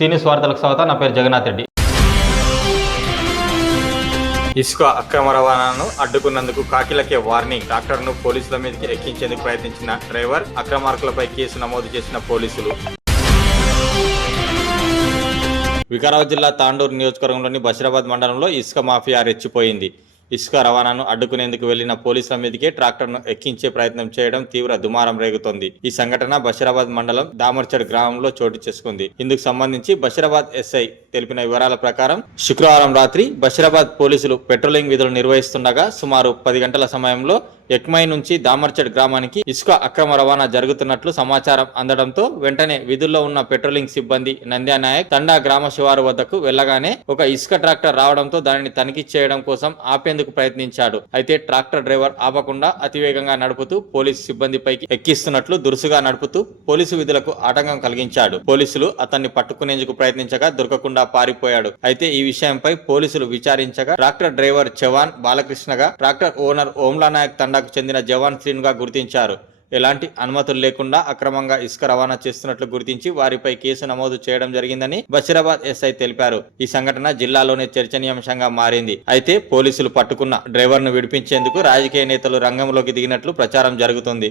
సీనియస్ వార్తలకు స్వాగతం. నా పేరు జగన్నాథ్ రెడ్డి. ఇసుక అక్రమ రవాణాను అడ్డుకున్నందుకు కాకిలకే వార్నింగ్. ట్రాక్టర్ను పోలీసుల మీదకి ఎక్కించేందుకు ప్రయత్నించిన డ్రైవర్ అక్రమార్కులపై కేసు నమోదు చేసిన పోలీసులు. వికారాబాద్ జిల్లా తాండూరు నియోజకవర్గంలోని బషీరాబాద్ మండలంలో ఇసుక మాఫియా రెచ్చిపోయింది. ఇసుక రవాణాను అడ్డుకునేందుకు వెళ్ళిన పోలీసుల మీదకే ట్రాక్టర్ను ఎక్కించే ప్రయత్నం చేయడం తీవ్ర దుమారం రేగుతోంది. ఈ సంఘటన బషీరాబాద్ మండలం దామర్చడ్ గ్రామంలో చోటు చేసుకుంది. ఇందుకు సంబంధించి బషీరాబాద్ ఎస్ఐ తెలిపిన వివరాల ప్రకారం శుక్రవారం రాత్రి బషీరాబాద్ పోలీసులు పెట్రోలింగ్ విధులు నిర్వహిస్తుండగా సుమారు పది గంటల సమయంలో ఎక్మై నుంచి దామర్చడ్ గ్రామానికి ఇసుక అక్రమ రవాణా జరుగుతున్నట్లు సమాచారం అందడంతో వెంటనే విధుల్లో ఉన్న పెట్రోలింగ్ సిబ్బంది నంద్యా నాయక్ తండా గ్రామ శివారు వద్దకు వెళ్ళగానే ఒక ఇసుక ట్రాక్టర్ రావడంతో దానిని తనిఖీ చేయడం కోసం ఆపేందుకు ప్రయత్నించాడు. అయితే ట్రాక్టర్ డ్రైవర్ ఆపకుండా అతివేగంగా నడుపుతూ పోలీసు సిబ్బందిపైకి ఎక్కిస్తున్నట్లు దురుసుగా నడుపుతూ పోలీసు విధులకు ఆటంకం కలిగించాడు. పోలీసులు అతన్ని పట్టుకునేందుకు ప్రయత్నించగా దొరకకుండా పారిపోయాడు. అయితే ఈ విషయంపై పోలీసులు విచారించగా ట్రాక్టర్ డ్రైవర్ చవాన్ బాలకృష్ణగా ట్రాక్టర్ ఓనర్ ఓంలా నాయక్ తండాకు చెందిన జవాన్ శ్రీనుగా గుర్తించారు. ఎలాంటి అనుమతులు లేకుండా అక్రమంగా ఇసుక రవాణా చేస్తున్నట్లు గుర్తించి వారిపై కేసు నమోదు చేయడం జరిగిందని బషీరాబాద్ ఎస్ఐ తెలిపారు. ఈ సంఘటన జిల్లాలోనే చర్చనీయాంశంగా మారింది. అయితే పోలీసులు పట్టుకున్న డ్రైవర్ను విడిపించేందుకు రాజకీయ నేతలు రంగంలోకి దిగినట్లు ప్రచారం జరుగుతుంది.